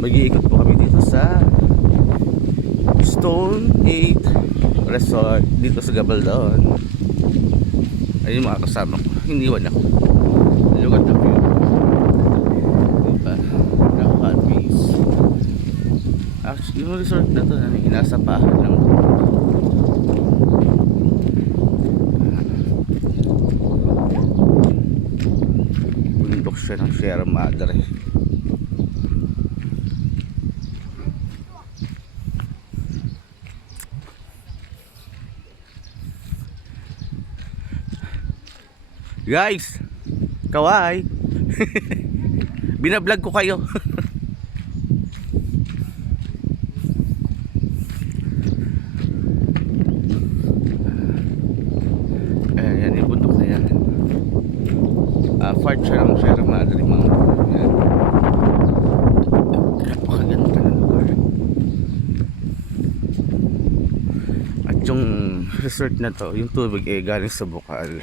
Mag-iikot po kami dito sa Stone 8 Resort dito sa Gabaldon. Ayun yung mga kasama ko, iniwan ako. Look at the view, diba? Napaka-peace. Actually yung resort na to, inasapahan lang. Bundok siya ng Sierra Madre. Guys, kaway. Binablog ko kayo. Ayan, yung bundok na yan. Fart siya ng Sierra Madre Mountain. Ayan. Napakaganda ng lugar. At yung resort na to, yung tubig galing sa bukal.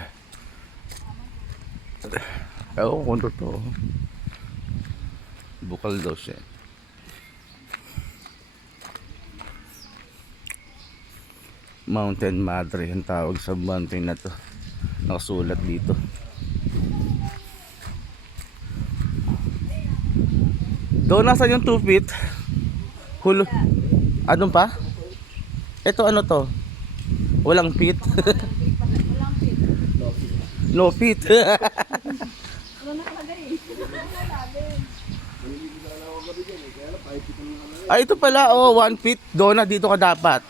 Ewan kung totoo. Bukal daw siya. Mountain Madre ang tawag sa mountain na to. Nakasulat dito. Doon nasa yung 2 feet. Hulo. Anong pa? Ito ano to? Walang feet. No feet. Ay, ito pala, oh, 1 feet. Doon na, dito ka dapat.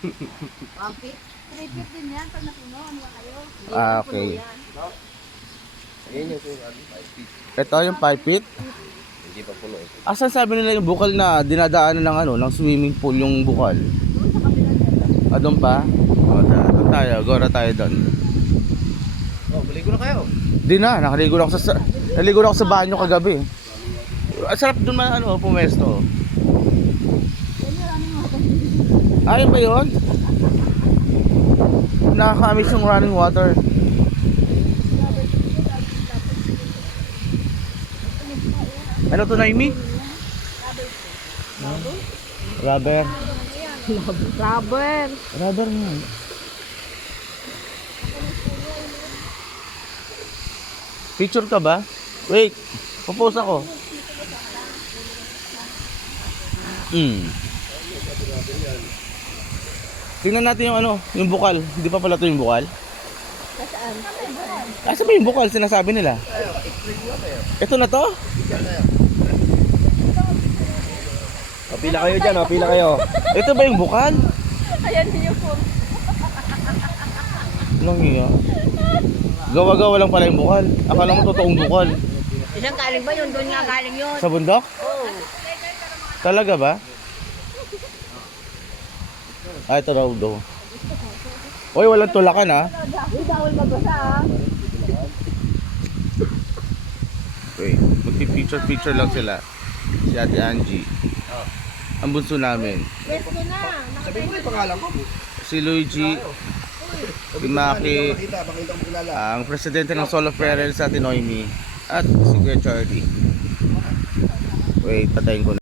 1 feet? 3 feet din yan. Pag napuno, ano ba kayo? Okay. Ito yung 5 feet. Hindi pa puno. Asan sabi nila yung bukal na dinadaanan ng ano, ng swimming pool yung bukal? Doon sa kabila nila. Doon pa? O, doon tayo. Gora tayo doon. Oh, maligo na kayo. Di na, naligo na ako sa banyo kagabi. Ang sarap doon man ano, pumesto. Ayun ba yun? Nakakamiss yung running water. Ano to, Naimi? Rubber. Rubber. Rubber nga. Picture ka ba? Wait, popost ako. Tingnan natin yung ano, yung bukal. Hindi pa pala ito yung bukal. Saan? Asa ba yung bukal sinasabi nila? Ito na to? Pila kayo dyan, pila kayo. Ito ba yung bukal? Ayan yung phone. Anong iya? Gawa-gawa lang pala yung bukal. Akala mo totoong bukal. Isang galing ba yun? Doon nga galing yun. Sa bundok? Oo. Talaga ba? Ay, ito raw daw. Uy, walang tulakan ha. Hindi bawal magbasa ah. Wait, magpipicture lang sila. Si Ate Angie. Ang bunso namin. Yes ko na. Sabihin mo yung pangalan ko. Si Luigi. Si Maki. Pakita mo kilala. Ang presidente ng Solo Parents sa Noemi. At si Kuya Charlie. Wait, patayin ko na.